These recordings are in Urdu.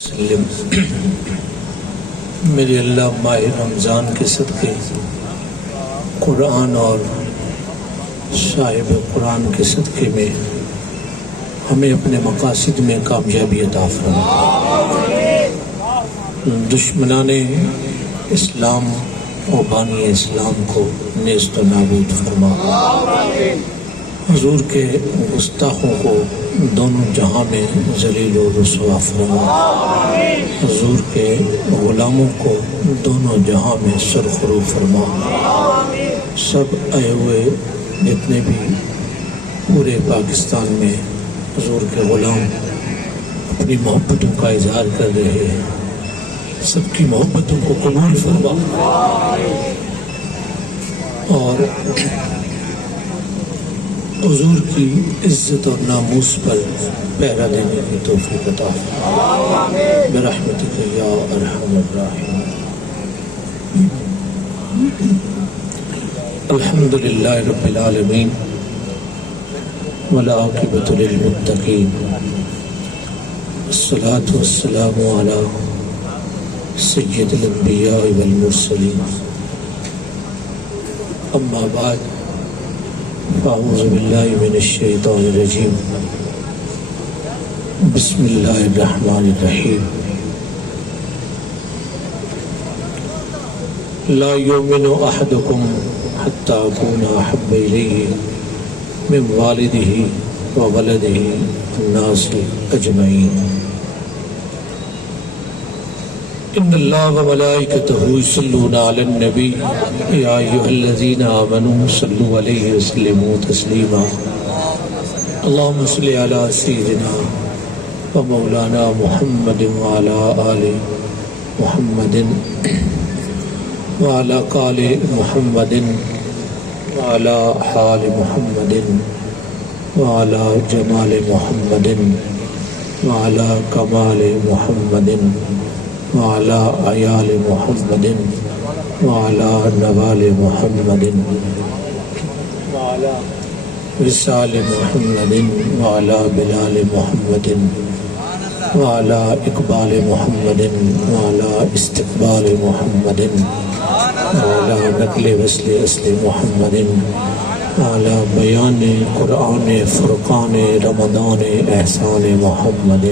وسلم۔ میرے اللہ ماہ رمضان کے صدقے قرآن اور صاحب قرآن کے صدقے میں ہمیں اپنے مقاصد میں کامیابی عطا فرما، دشمنان اسلام و بانی اسلام کو نیست و نابود فرما، حضور کے گستاخوں کو دونوں جہاں میں ذلیل و رسوا فرما، حضور کے غلاموں کو دونوں جہاں میں سرخرو فرما، سب آئے ہوئے جتنے بھی پورے پاکستان میں حضور کے غلام اپنی محبتوں کا اظہار کر رہے ہیں، سب کی محبتوں کو قبول فرما اور حضور کی عزت اور ناموس پر پہرا دینے کی توفیق عطا فرما برحمتک یا ارحم الراحمین۔ الحمدللہ رب العالمین والعاقبۃ للمتقین، الصلاۃ والسلام علی سید الانبیاء والمرسلین، اما بعد اعوذ باللہ من الشیطان الرجیم، بسم اللہ الرحمن الرحیم۔ لا یؤمن احدکم حتی اکون احب الیہ من والدہ وولدہ والناس اجمعین، ان اللہ وملائکتہ یصلون علی النبی یا ایھا الذین آمنوا صلوا علیہ وسلموا تسلیما، اللہم صل علی سیدنا ومولانا محمد وعلی آل محمد وعلی آل محمد وعلی حال محمد وعلی جمال محمد وعلی کمال محمد وعلى عيال محمد وعلى نوال محمد وعلى وصال محمد وعلى بلال محمد وعلى إقبال محمد وعلى استقبال محمد وعلى نقل وصل أصل محمد وعلى بیان قرآن فرقان رمضان احسان محمد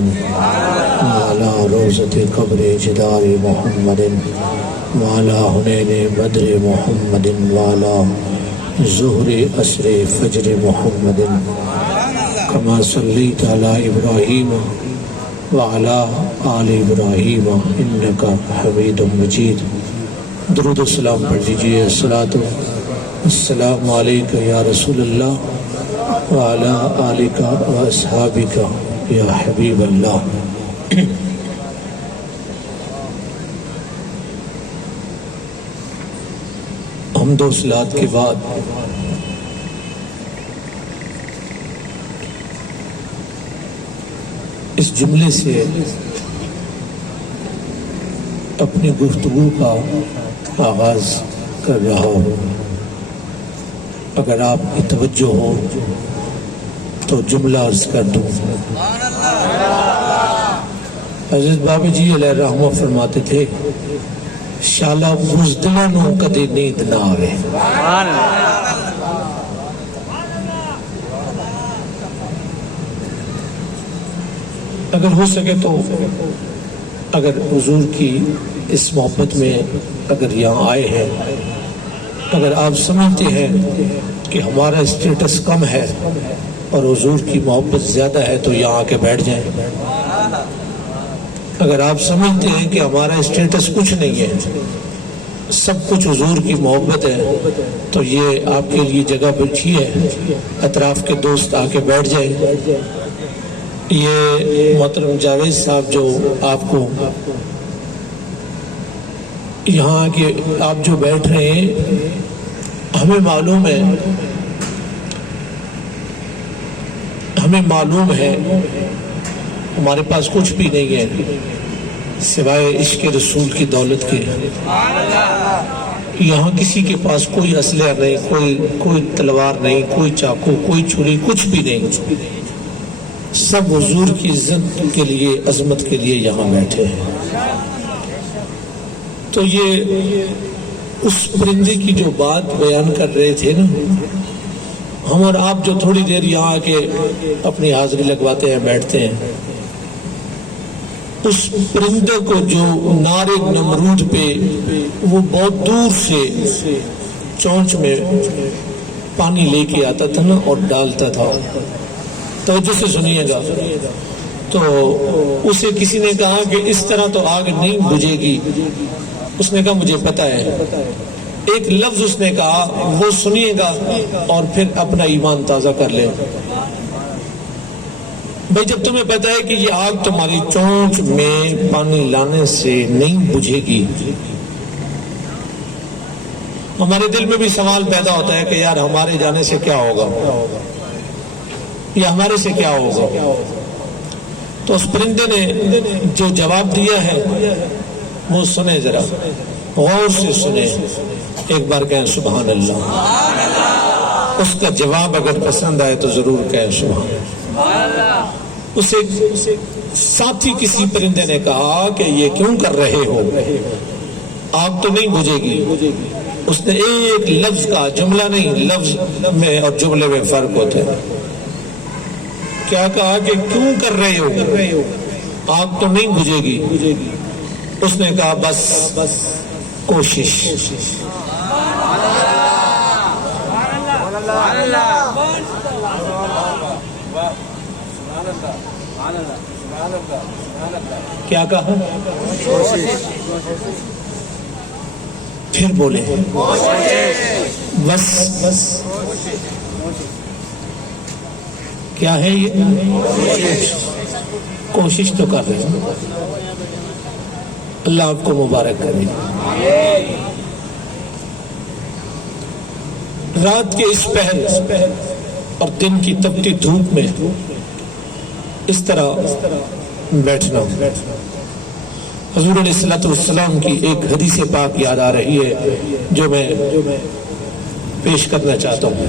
وعلى روزة قبر جدار محمد وعلى حنین بدر محمد وعلى ظہر عصر فجر محمد كما صلیت علی ابراہیم وعلى آل ابراہیم انک حمید مجید۔ درود و سلام پڑھ لیجیے۔ الصلاۃ السلام علیکہ یا رسول اللہ وعلی آلک و اصحابک یا حبیب اللہ۔ حمد و صلات کے بعد اس جملے سے اپنی گفتگو کا آغاز کر رہا ہوں، اگر آپ کی توجہ ہو تو جملہ عرض کر دوں۔ حضرت بابا جی علیہ الرحمہ فرماتے تھے، شالا بزدلوں نو کدے نیند نہ آوے۔ اگر ہو سکے تو اگر حضور کی اس محبت میں اگر یہاں آئے ہیں، اگر آپ سمجھتے ہیں کہ ہمارا اسٹیٹس کم ہے اور حضور کی محبت زیادہ ہے تو یہاں آ کے بیٹھ جائیں۔ اگر آپ سمجھتے ہیں کہ ہمارا اسٹیٹس کچھ نہیں ہے، سب کچھ حضور کی محبت ہے، تو یہ آپ کے لیے جگہ بچھی ہے، اطراف کے دوست آ کے بیٹھ جائیں۔ یہ محترم جاوید صاحب جو آپ کو یہاں کے آپ جو بیٹھ رہے ہیں، ہمیں معلوم ہے ہمارے پاس کچھ بھی نہیں ہے سوائے عشق رسول کی دولت کے۔ یہاں کسی کے پاس کوئی اسلحہ نہیں، کوئی تلوار نہیں، کوئی چاقو، کوئی چھری، کچھ بھی نہیں۔ سب حضور کی عزت کے لیے، عظمت کے لیے یہاں بیٹھے ہیں۔ تو یہ اس پرندے کی جو بات بیان کر رہے تھے نا، ہم اور آپ جو تھوڑی دیر یہاں آ کے اپنی حاضری لگواتے ہیں، بیٹھتے ہیں، اس پرندے کو جو نار نمرود پہ وہ بہت دور سے چونچ میں پانی لے کے آتا تھا نا اور ڈالتا تھا، توجہ سے سنیے گا، تو اسے کسی نے کہا کہ اس طرح تو آگ نہیں بجھے گی۔ اس نے کہا مجھے پتا ہے، ایک لفظ اس نے کہا وہ سنیے گا اور پھر اپنا ایمان تازہ کر لیں۔ بھائی جب تمہیں پتا ہے کہ یہ آگ تمہاری چونچ میں پانی لانے سے نہیں بجھے گی، ہمارے دل میں بھی سوال پیدا ہوتا ہے کہ یار ہمارے جانے سے کیا ہوگا، یا ہمارے سے کیا ہوگا؟ تو اس پرندے نے جو جواب دیا ہے وہ سنیں، ذرا غور سے سنیں، ایک بار کہیں سبحان اللہ۔ اس کا جواب اگر پسند آئے تو ضرور کہیں سبحان اللہ۔ اسے ساتھی کسی پرندے نے کہا کہ یہ کیوں کر رہے ہو، آگ تو نہیں بجھے گی۔ اس نے ایک لفظ کا، جملہ نہیں، لفظ میں اور جملے میں فرق ہوتا ہے۔ کیا کہا کہ کیوں کر رہے ہو، آگ تو نہیں بجھے گی۔ اس نے کہا بس کوشش۔ کیا کہا؟ پھر بولے بس کیا ہے یہ؟ کوشش تو کر رہے ہیں۔ اللہ آپ کو مبارک کرے۔ رات کے اس پہر اور دن کی تپتی دھوپ میں اس طرح بیٹھنا، حضور علیہ الصلوۃ والسلام کی ایک حدیث پاک یاد آ رہی ہے جو میں پیش کرنا چاہتا ہوں۔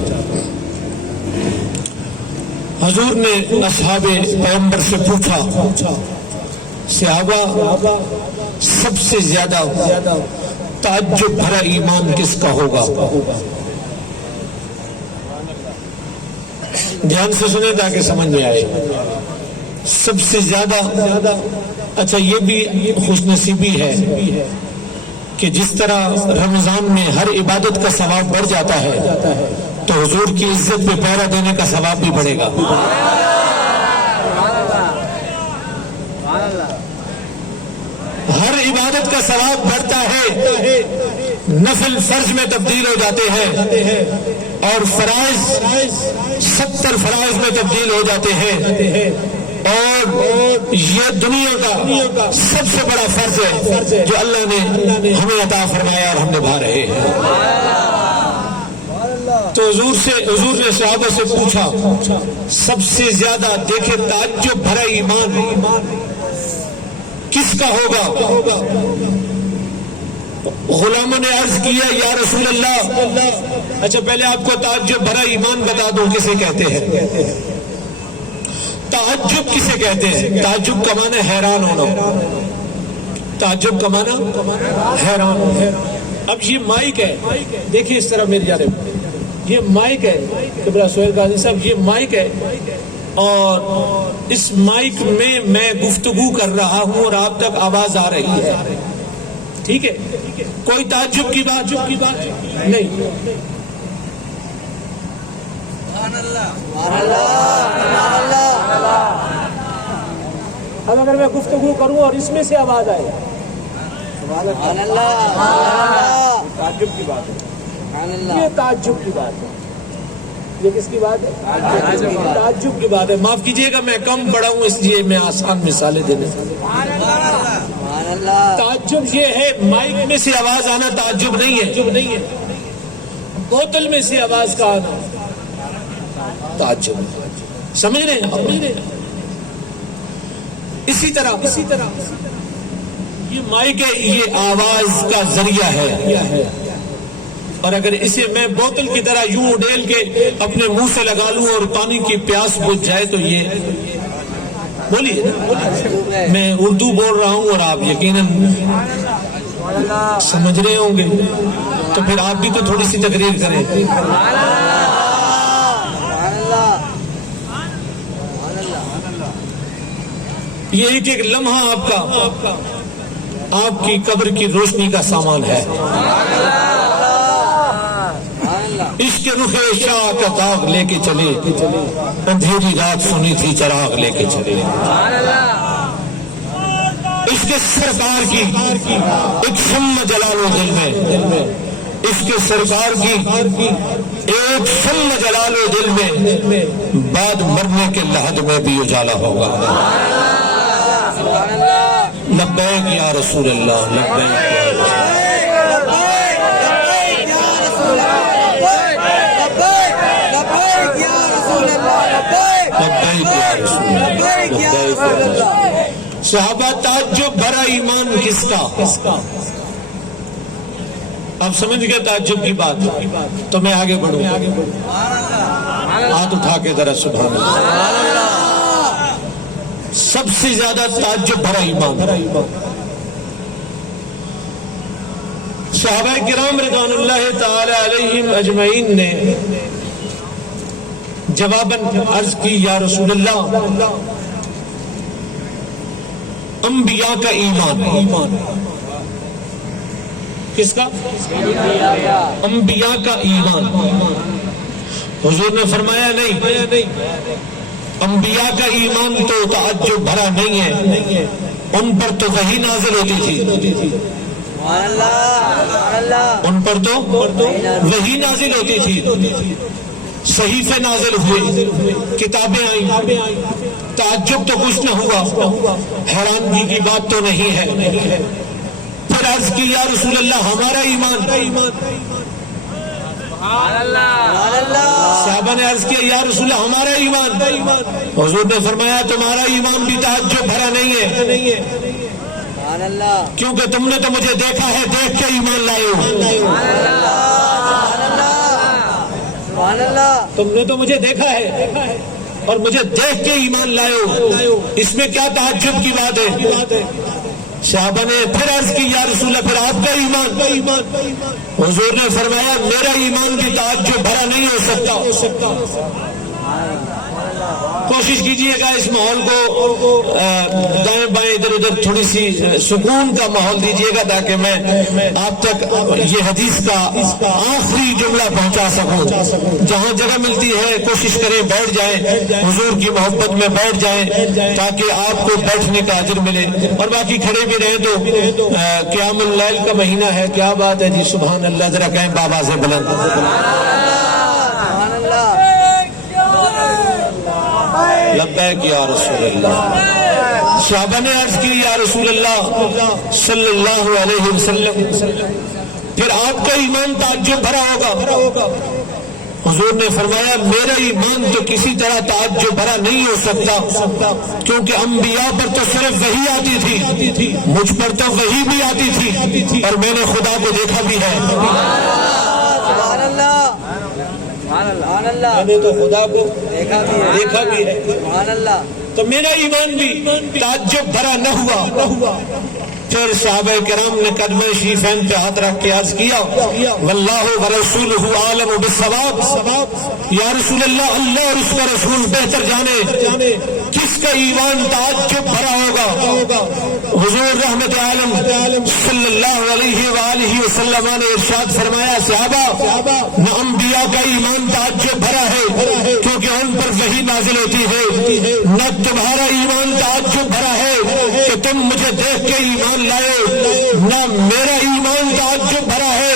حضور نے اصحاب پیغمبر سے پوچھا، صحابہ سب سے زیادہ تعجب بھرا ایمان کس کا ہوگا؟ دھیان سے سنیں تاکہ سمجھ میں آئے۔ سب سے زیادہ، اچھا یہ بھی خوش نصیبی ہے کہ جس طرح رمضان میں ہر عبادت کا ثواب بڑھ جاتا ہے تو حضور کی عزت پہ پہرا دینے کا ثواب بھی بڑھے گا۔ ہر عبادت کا ثواب بڑھتا ہے، نفل فرض میں تبدیل ہو جاتے ہیں اور فرائض 70 فرائض میں تبدیل ہو جاتے ہیں، اور یہ دنیا کا سب سے بڑا فرض ہے جو اللہ نے ہمیں عطا فرمایا اور ہم نبھا رہے ہیں۔ تو حضور نے صحابہ سے پوچھا سب سے زیادہ، دیکھیں تعجب بھرا ایمان کس کا ہوگا؟ غلاموں نے عرض کیا یا رسول اللہ، اچھا پہلے آپ کو تعجب بھرا ایمان بتا دوں کسے کہتے ہیں؟ تعجب کسے کہتے ہیں؟ تعجب کا معنی حیران ہونا، تعجب کا معنی حیران ہونا۔ اب یہ مائک ہے، دیکھیں اس طرح میری جانب، یہ مائک ہے کبرا سہیل قاضی صاحب، یہ مائک ہے اور اس مائک میں گفتگو کر رہا ہوں اور آپ تک آواز آ رہی ہے، ٹھیک ہے؟ کوئی تعجب کی بات نہیں۔ اب اگر میں گفتگو کروں اور اس میں سے آواز آئے، تعجب کی بات ہے، یہ تعجب کی بات ہے۔ یہ کس کی بات ہے؟ تعجب کی بات ہے۔ معاف کیجئے گا میں کم بڑا ہوں اس لیے میں آسان مثالیں دینے۔ تعجب یہ ہے مائک میں سے آواز آنا تعجب نہیں ہے، بوتل میں سے آواز کا آنا تعجب، سمجھ رہے ہیں؟ اسی طرح یہ مائک ہے، یہ آواز کا ذریعہ ہے، اور اگر اسے میں بوتل کی طرح یوں اڈیل کے اپنے منہ سے لگا لوں اور پانی کی پیاس بجھ جائے تو یہ بولیے نا، میں اردو بول رہا ہوں اور آپ یقیناً سمجھ رہے ہوں گے، تو پھر آپ بھی تو تھوڑی سی تقریر کریں۔ یہ ایک ایک لمحہ آپ کا آپ کی قبر کی روشنی کا سامان ہے۔ اس کے رخ شاہ کا داغ لے کے چلے، اندھیری رات سنی تھی چراغ لے کے چلے۔ اس کے سرکار کی ایک شمع جلال و دل میں، اس کے سرکار کی ایک شمع جلال و دل میں، بعد مرنے کے لحد میں بھی اجالا ہوگا۔ لبیک یا رسول اللہ، لبیک یا رسول اللہ، صحابہ تعجب بھرا ایمان کس کا؟ اب سمجھ گئے تعجب کی بات، تو میں آگے بڑھوں، ہاتھ اٹھا کے ذرا سبحان اللہ۔ سب سے زیادہ تعجب بھرا ایمان صحابہ کرام رضوان اللہ تعالی علیہم اجمعین نے جواباً عرض کی، یا رسول اللہ، انبیاء کا ایمان۔ کس کا؟ انبیاء کا ایمان۔ حضور نے فرمایا نہیں، انبیاء کا ایمان تو تعجب بھرا نہیں ہے، ان پر تو وحی نازل ہوتی تھی، ان پر تو وحی نازل ہوتی تھی، صحیفے نازل ہوئے، کتابیں آئیں، تعجب تو کچھ نہ ہوا، حیرانگی کی بات تو نہیں ہے۔ پھر عرض کی، یا رسول اللہ، ہمارا ایمان۔ صحابہ نے عرض کیا، یا رسول اللہ، ہمارا ایمان۔ حضور نے فرمایا، تمہارا ایمان بھی تعجب بھرا نہیں ہے، کیونکہ تم نے تو مجھے دیکھا ہے، دیکھ کے ایمان لائے ہو۔ تم نے تو مجھے دیکھا ہے اور مجھے دیکھ کے ایمان لائے ہو، اس میں کیا تعجب کی بات ہے؟ صحابہ نے پھر عرض کی، یا رسول اللہ، پھر آپ کا ایمان؟ حضور نے فرمایا، میرا ایمان بھی تعجب بھرا نہیں ہو سکتا۔ کوشش کیجئے گا اس ماحول کو دائیں بائیں ادھر ادھر تھوڑی سی سکون کا ماحول دیجئے گا، تاکہ میں آپ تک یہ حدیث کا آخری جملہ پہنچا سکوں۔ جہاں جگہ ملتی ہے کوشش کریں بیٹھ جائیں، حضور کی محبت میں بیٹھ جائیں، تاکہ آپ کو بیٹھنے کا اجر ملے، اور باقی کھڑے بھی رہیں تو قیام اللیل کا مہینہ ہے۔ کیا بات ہے جی، سبحان اللہ، ذرا کہیں بابا سے بلند۔ لبیک یا رسول اللہ۔ صحابہ نے عرض کی، یا رسول اللہ صلی اللہ علیہ وسلم، پھر آپ کا ایمان تعجب بھرا ہوگا۔ حضور نے فرمایا، میرا ایمان تو کسی طرح تعجب بھرا نہیں ہو سکتا، کیونکہ انبیاء پر تو صرف وحی آتی تھی، مجھ پر تو وحی بھی آتی تھی، اور میں نے خدا کو دیکھا بھی ہے۔ میں نے تو خدا کو دیکھا بھی ہے، تو میرا ایمان بھی تعجب بھرا نہ ہوا۔ پھر صحابہ کرام نے قدمہ شریفین پہ ہاتھ رکھ کے عرض کیا، واللہ ورسولہ عالم بالصواب، یا رسول اللہ، اللہ اور اس کا رسول بہتر جانے کس کا ایمان تعجب بھرا ہوگا۔ حضور رحمت عالم صلی اللہ علیہ وآلہ وسلم نے ارشاد فرمایا، صحابہ، نہ انبیاء کا ایمان تعجب بھرا ہے کیونکہ ان پر وحی نازل ہوتی ہے، نہ تمہارا ایمان تعجب بھرا ہے کہ تم مجھے دیکھ کے ایمان لائے، نہ میرا ایمان تعجب بھرا ہے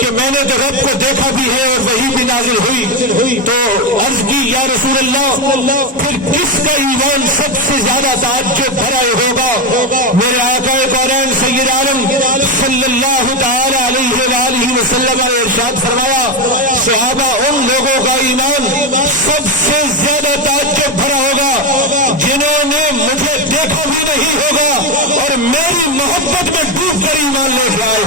کہ میں نے تو رب کو دیکھا بھی ہے اور وحی بھی نازل ہوئی۔ تو عرض کی، یا رسول اللہ، پھر کس کا ایمان سب سے زیادہ تعجب بھرا ہوگا؟ میرے آقا کونین سید عالم صلی اللہ تعالی علیہ وآلہ وسلم نے ارشاد فرمایا، صحابہ، ان لوگوں کا ایمان سب سے زیادہ تعجب بھرا ہوگا جنہوں نے مجھے دیکھا بھی نہیں ہوگا اور میری محبت میں ڈوب کر ایمان لے کے آئے۔